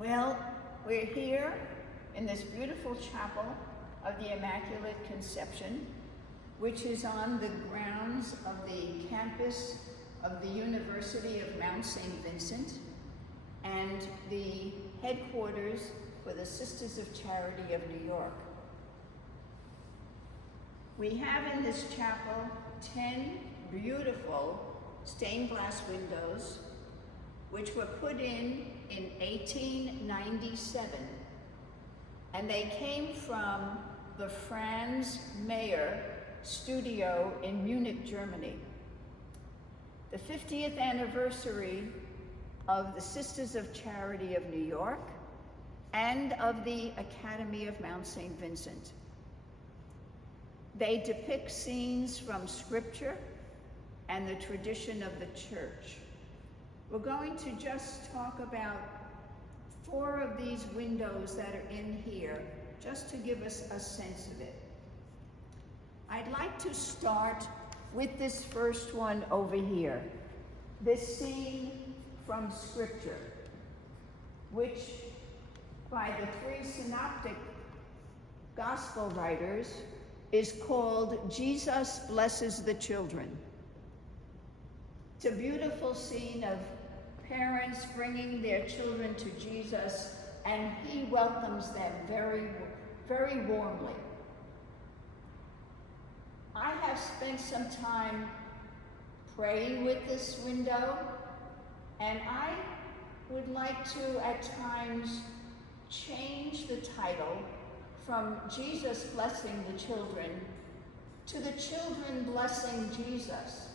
Well, we're here in this beautiful chapel of the Immaculate Conception, which is on the grounds of the campus of the University of Mount St. Vincent and the headquarters for the Sisters of Charity of New York. We have in this chapel 10 beautiful stained glass windows which were put in 1897, and they came from the Franz Mayer studio in Munich, Germany. The 50th anniversary of the Sisters of Charity of New York and of the Academy of Mount St. Vincent. They depict scenes from scripture and the tradition of the church. We're going to just talk about 4 of these windows that are in here, just to give us a sense of it. I'd like to start with this first one over here, this scene from scripture, which by the 3 synoptic gospel writers is called Jesus Blesses the Children. It's a beautiful scene of parents bringing their children to Jesus, and he welcomes them very, very warmly. I have spent some time praying with this window, and I would like to, at times, change the title from Jesus Blessing the Children to the children blessing Jesus.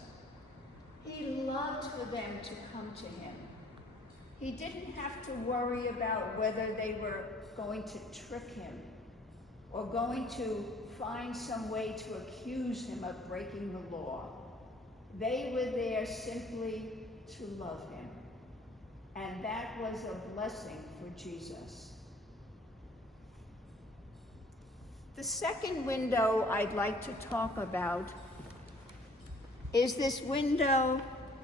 He loved for them to come to him. He didn't have to worry about whether they were going to trick him or going to find some way to accuse him of breaking the law. They were there simply to love him. And that was a blessing for Jesus. The second window I'd like to talk about is this window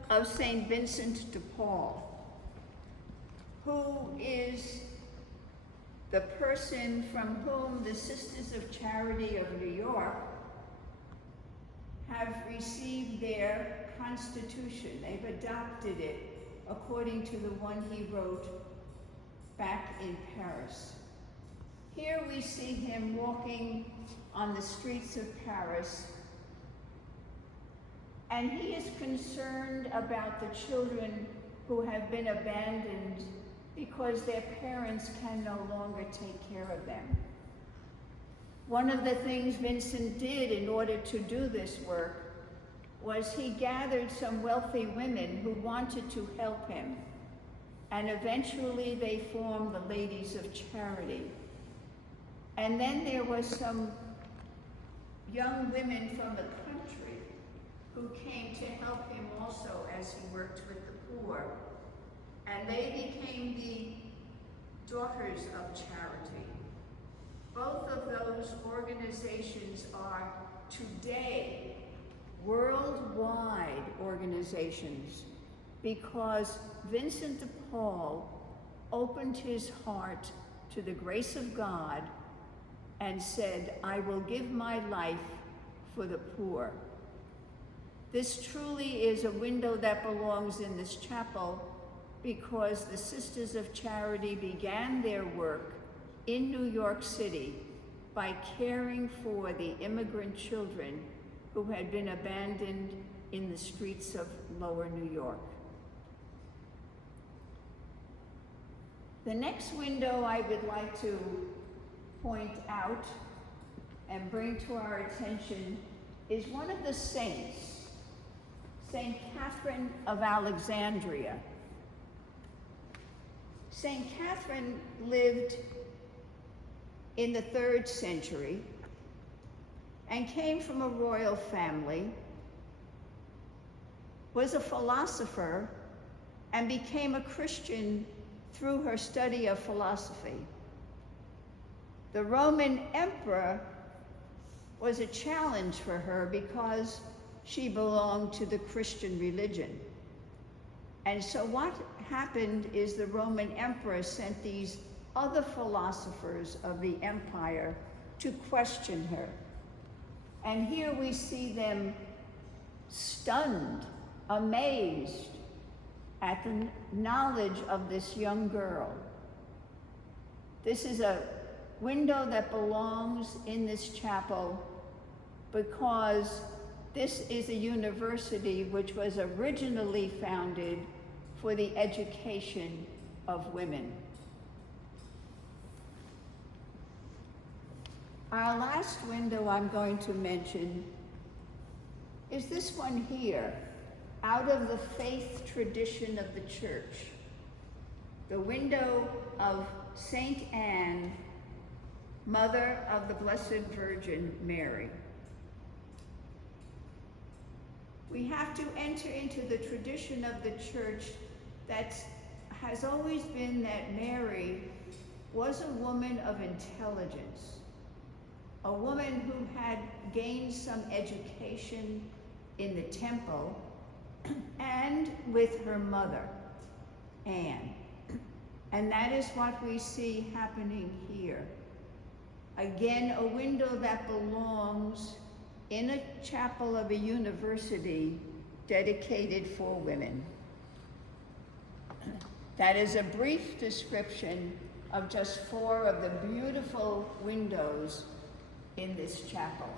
of St. Vincent de Paul, who is the person from whom the Sisters of Charity of New York have received their constitution. They've adopted it according to the one he wrote back in Paris. Here we see him walking on the streets of Paris, and he is concerned about the children who have been abandoned because their parents can no longer take care of them. One of the things Vincent did in order to do this work was he gathered some wealthy women who wanted to help him, and eventually they formed the Ladies of Charity. And then there was some young women from the country who came to help him also as he worked with the poor. And they became the Daughters of Charity. Both of those organizations are today worldwide organizations because Vincent de Paul opened his heart to the grace of God and said, I will give my life for the poor. This truly is a window that belongs in this chapel because the Sisters of Charity began their work in New York City by caring for the immigrant children who had been abandoned in the streets of Lower New York. The next window I would like to point out and bring to our attention is one of the saints, St. Catherine of Alexandria. St. Catherine lived in the 3rd century and came from a royal family, was a philosopher, and became a Christian through her study of philosophy. The Roman emperor was a challenge for her because she belonged to the Christian religion. And so what happened is the Roman emperor sent these other philosophers of the empire to question her. And here we see them stunned, amazed at the knowledge of this young girl. This is a window that belongs in this chapel because this is a university which was originally founded for the education of women. Our last window I'm going to mention is this one here, out of the faith tradition of the church. The window of Saint Anne, Mother of the Blessed Virgin Mary. We have to enter into the tradition of the church that has always been that Mary was a woman of intelligence, a woman who had gained some education in the temple and with her mother, Anne. And that is what we see happening here. Again, a window that belongs in a chapel of a university dedicated for women. That is a brief description of just 4 of the beautiful windows in this chapel.